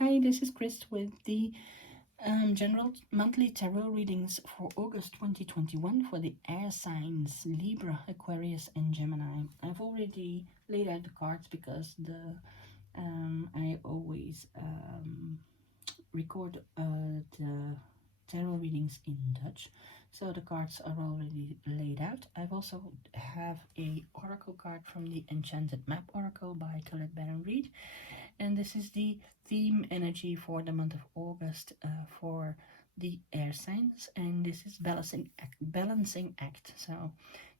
Hi, this is Kris with the general monthly tarot readings for August 2021 for the air signs Libra, Aquarius, and Gemini. I've already laid out the cards because I always record the tarot readings in Dutch, so the cards are already laid out. I've also have a oracle card from the Enchanted Map Oracle by Colette Baron Reed, and this is the theme energy for the month of August for the air signs, and this is balancing act. So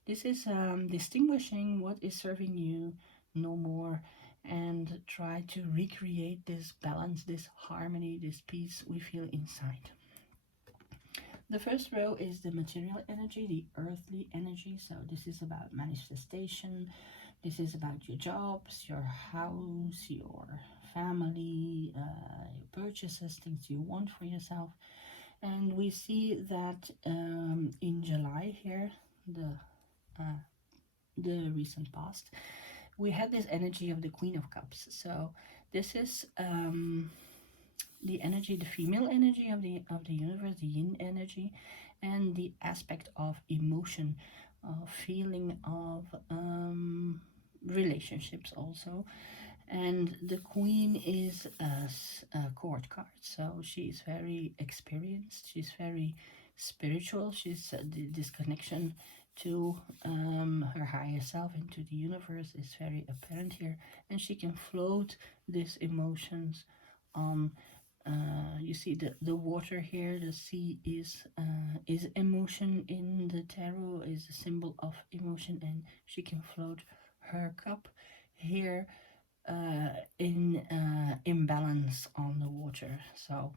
this is distinguishing what is serving you no more, and try to recreate this balance, this harmony, this peace we feel inside. The first row is the material energy, the earthly energy. So this is about manifestation. This is about your jobs, your house, your family, your purchases, things you want for yourself. And we see that in July here, the recent past, we had this energy of the Queen of Cups. So this is the energy, the female energy of the universe, the yin energy, and the aspect of emotion, of feeling, of relationships also. And the queen is a court card, so she's very experienced, she's very spiritual, she's this connection to her higher self, into the universe, is very apparent here, and she can float these emotions on. You see the water here, the sea is emotion in the tarot, is a symbol of emotion, and she can float her cup here in imbalance on the water. So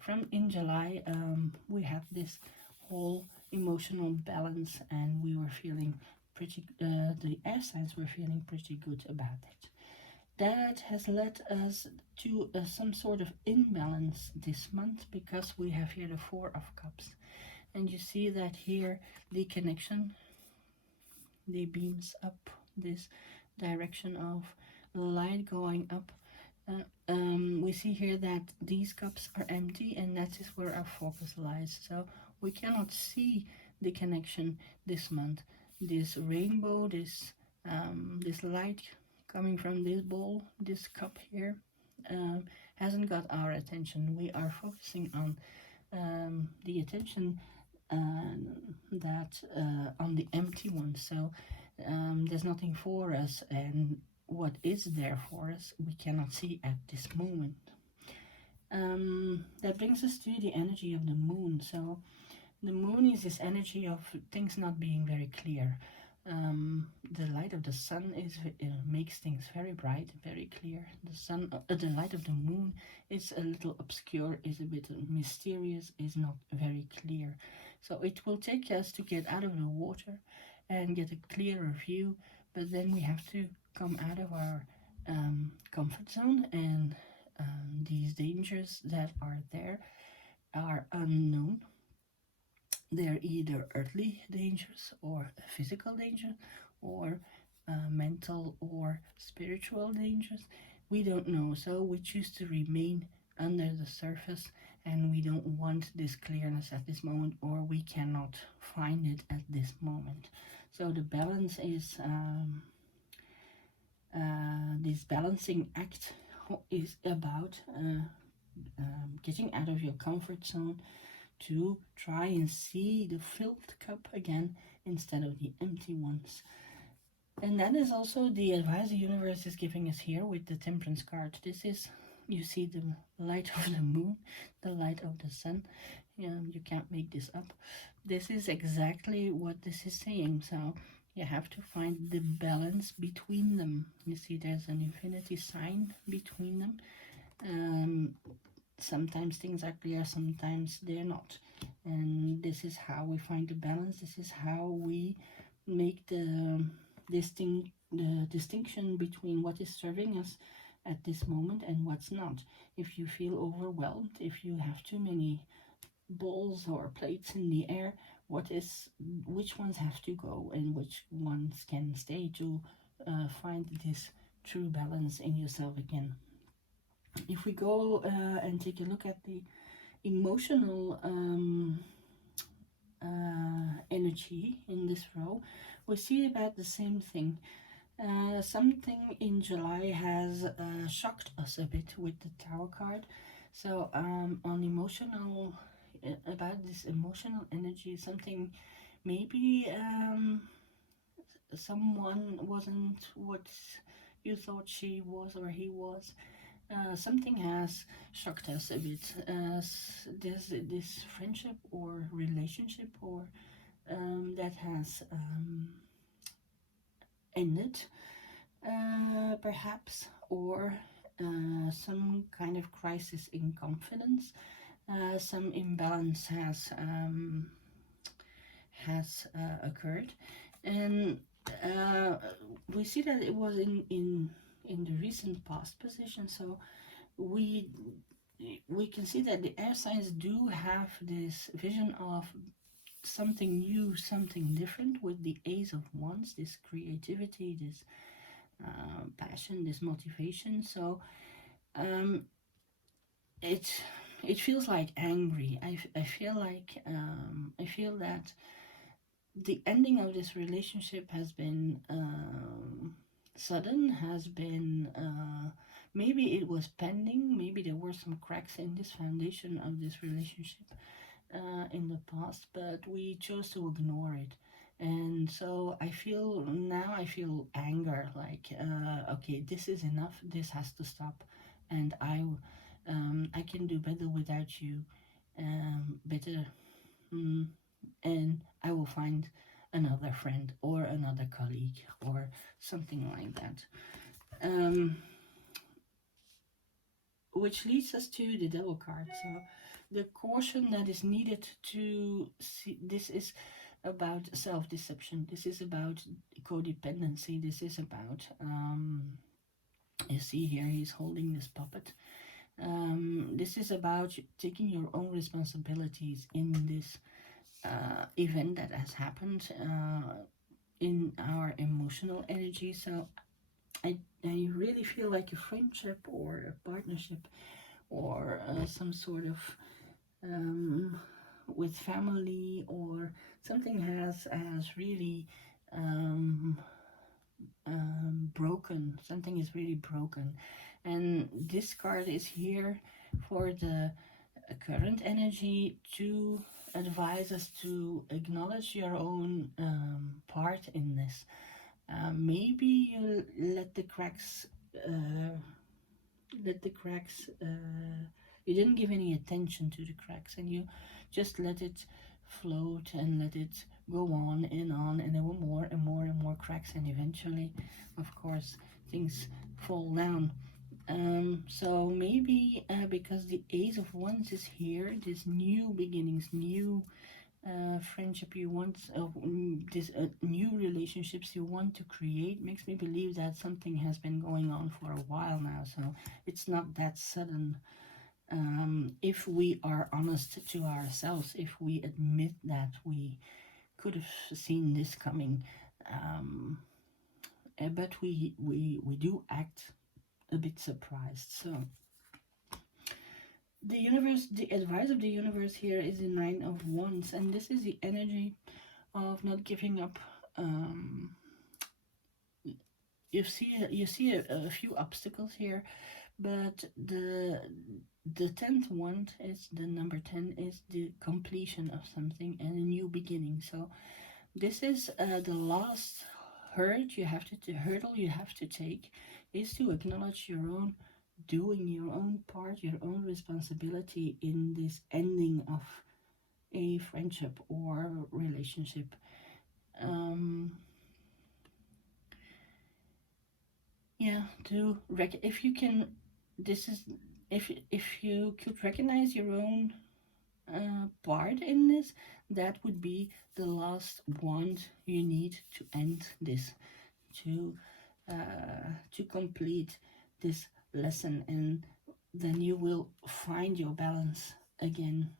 from in July we have this whole emotional balance, and we were feeling pretty the air signs were feeling pretty good about it. That has led us to some sort of imbalance this month, because we have here the Four of Cups, and you see that here the connection, the beams up, this direction of light going up. We see here that these cups are empty, and that is where our focus lies. So we cannot see the connection this month. This rainbow, this light coming from this bowl, this cup here, hasn't got our attention. We are focusing on the attention that on the empty one. So there's nothing for us, and what is there for us we cannot see at this moment. That brings us to the energy of the moon. So the moon is this energy of things not being very clear. The light of the sun makes things very bright, very clear. The light of the moon is a little obscure, is a bit mysterious, is not very clear. So it will take us to get out of the water and get a clearer view, but then we have to come out of our comfort zone, and these dangers that are there are unknown. They're either earthly dangers, or physical danger, or mental or spiritual dangers. We don't know, so we choose to remain under the surface, and we don't want this clearness at this moment, or we cannot find it at this moment. So the balance is this balancing act is about getting out of your comfort zone to try and see the filled cup again instead of the empty ones. And that is also the advice the universe is giving us here with the Temperance card. This is, you see the light of the moon, the light of the sun. You can't make this up. This is exactly what this is saying. So you have to find the balance between them. You see there's an infinity sign between them. Sometimes things are clear, sometimes they're not, and this is how we find the balance. This is how we make the distinction between what is serving us at this moment and what's not. If you feel overwhelmed, if you have too many balls or plates in the air, which ones have to go and which ones can stay, to find this true balance in yourself again. If we go and take a look at the emotional energy in this row, we see about the same thing. Something in July has shocked us a bit with the Tower card. So on emotional, about this emotional energy, something maybe someone wasn't what you thought she was or he was. Something has shocked us a bit. This friendship or relationship or that has ended, perhaps, or some kind of crisis in confidence. Some imbalance has occurred, and uh, we see that it was in the recent past position. So we we can see that the air signs do have this vision of something new, something different with the Ace of Wands, this creativity, this passion, this motivation. So um, it it feels like angry. I feel like I feel that the ending of this relationship has been sudden, has been maybe it was pending, maybe there were some cracks in this foundation of this relationship in the past, but we chose to ignore it. And so I feel anger, like okay, this is enough, this has to stop, and I can do better without you, better, mm, and I will find another friend or another colleague or something like that. Um, which leads us to the Devil card. So the caution that is needed to see, this is about self-deception, this is about codependency, this is about you see here he's holding this puppet. This is about taking your own responsibilities in this event that has happened in our emotional energy. So I really feel like a friendship or a partnership or some sort of with family or something has really um, broken. Something is really broken, and this card is here for the current energy to advise us to acknowledge your own part in this. Maybe you let the cracks you didn't give any attention to the cracks, and you just let it float and let it go on, and there were more and more and more cracks, and eventually, of course, things fall down. So maybe because the Ace of Wands is here, this new beginnings, new friendship you want, this new relationships you want to create, makes me believe that something has been going on for a while now. So it's not that sudden. If we are honest to ourselves, if we admit that we could have seen this coming, but we do act a bit surprised. So the universe, the advice of the universe here is the Nine of Wands, and this is the energy of not giving up. You see a few obstacles here, but the 10th wand is the number 10 is the completion of something and a new beginning. So this is the last hurdle you have to take is to acknowledge your own doing, your own part, your own responsibility in this ending of a friendship or relationship. um yeah, to if you can, this is, if you could recognize your own part in this, that would be the last wand you need to end this, to complete this lesson, and then you will find your balance again,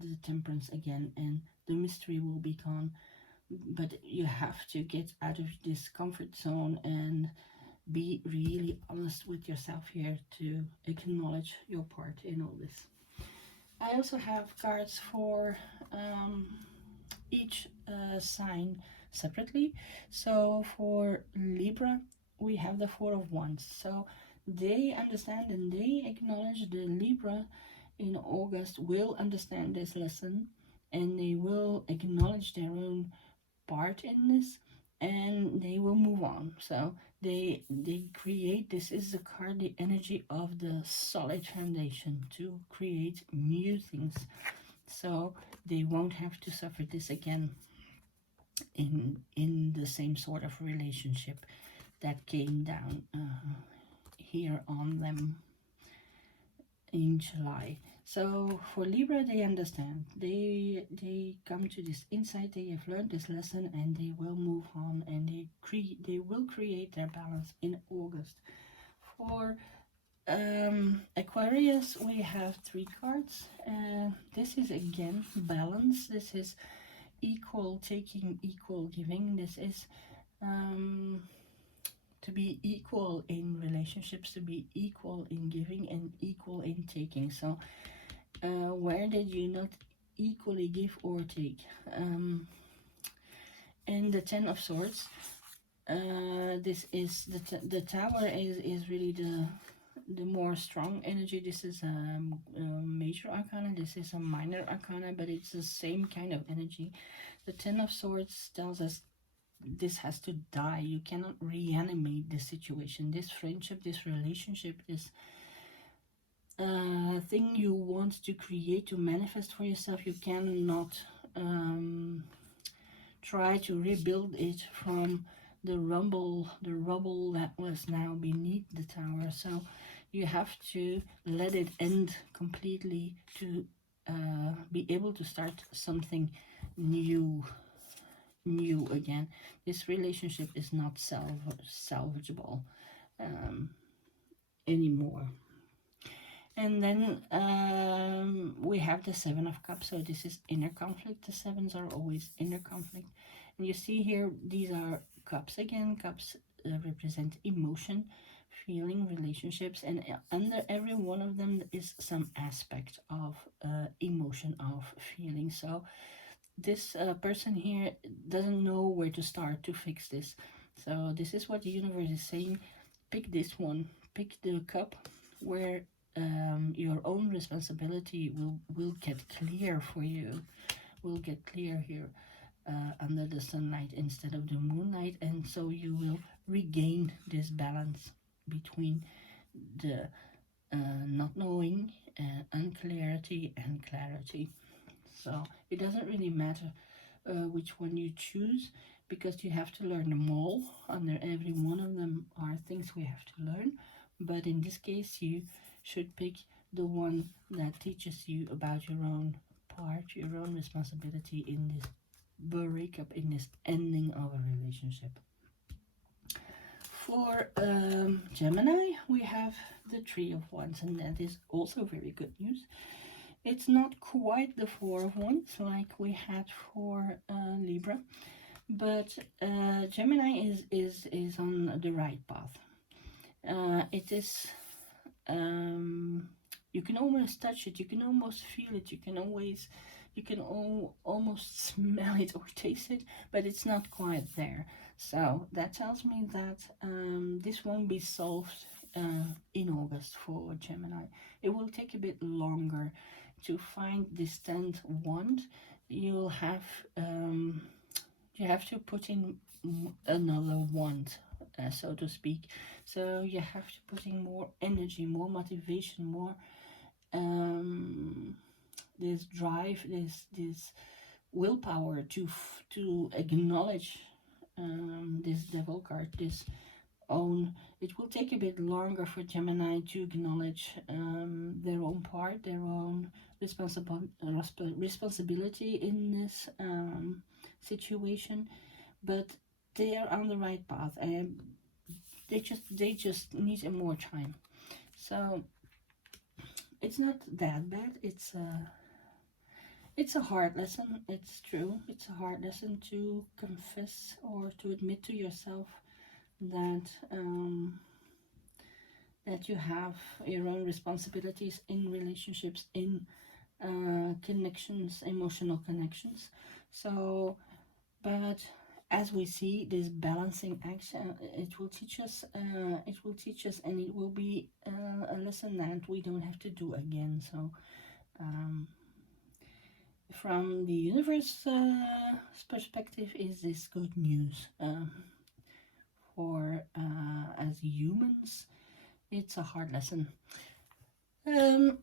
the temperance again, and the mystery will be gone. But you have to get out of this comfort zone and be really honest with yourself here to acknowledge your part in all this. I also have cards for each sign separately. So for Libra, we have the Four of Wands. So they understand and they acknowledge the Libra in August will understand this lesson, and they will acknowledge their own part in this, and they will move on. So they create, this is the card, the energy of the solid foundation to create new things, so they won't have to suffer this again in the same sort of relationship that came down here on them in July. So for Libra, they understand. They come to this insight. They have learned this lesson, and they will move on, and they will create their balance in August. For Aquarius, we have 3 cards. This is again balance. This is equal taking, equal giving. This is to be equal in relationships, to be equal in giving and equal in taking. So where did you not equally give or take? And the Ten of Swords, this is the Tower is really the more strong energy. This is a major arcana, this is a minor arcana, but it's the same kind of energy. The Ten of Swords tells us this has to die. You cannot reanimate this situation, this friendship, this relationship, this thing you want to create, to manifest for yourself. You cannot try to rebuild it from the rubble that was now beneath the tower. So you have to let it end completely to be able to start something new again. This relationship is not salvageable anymore. And then we have the Seven of Cups. So this is inner conflict. The sevens are always inner conflict. And you see here, these are cups again. Cups represent emotion, feeling, relationships. And under every one of them is some aspect of emotion, of feeling. So this person here doesn't know where to start to fix this. So this is what the universe is saying. Pick this one. Pick the cup where your own responsibility will get clear for you, will get clear here under the sunlight instead of the moonlight, and so you will regain this balance between the not knowing, unclarity, and clarity. So it doesn't really matter which one you choose, because you have to learn them all. Under every one of them are things we have to learn, but in this case you should pick the one that teaches you about your own part, your own responsibility in this breakup, in this ending of a relationship. For Gemini, we have the Three of Wands, and that is also very good news. It's not quite the Four of Wands like we had for Libra, but Gemini is on the right path. It is you can almost touch it, you can almost feel it, you can almost smell it or taste it, but it's not quite there. So that tells me that this won't be solved in August for Gemini. It will take a bit longer to find this 10th wand. You have to put in another wand, so to speak. So you have to put in more energy, more motivation, more this drive, this willpower to acknowledge this devil card, this own. It will take a bit longer for Gemini to acknowledge their own part, their own responsibility in this situation, but they are on the right path, and they just need more time. So it's not that bad. It's a hard lesson. It's true. It's a hard lesson to confess or to admit to yourself that that you have your own responsibilities in relationships, in connections, emotional connections. So, but as we see this balancing action, it will teach us. It will teach us, and it will be a lesson that we don't have to do again. So, um, from the universe perspective, is this good news for as humans? It's a hard lesson.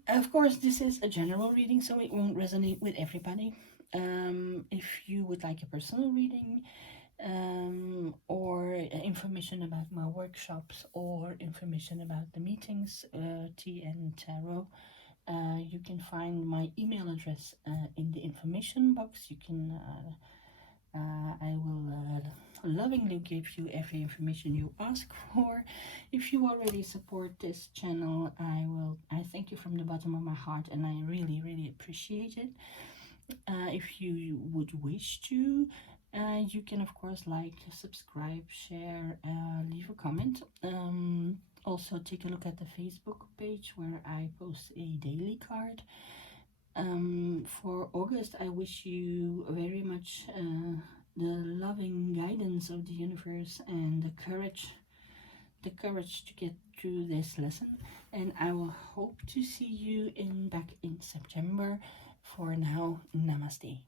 Of course, this is a general reading, so it won't resonate with everybody. If you would like a personal reading, or information about my workshops, or information about the meetings, TN Tarot, you can find my email address in the information box. You can, I will lovingly give you every information you ask for. If you already support this channel, I thank you from the bottom of my heart, and I really, really appreciate it. If you would wish to, you can of course like, subscribe, share, leave a comment. Also take a look at the Facebook page where I post a daily card. For August, I wish you very much the loving guidance of the universe and the courage to get through this lesson. And I will hope to see you back in September. For now, namaste.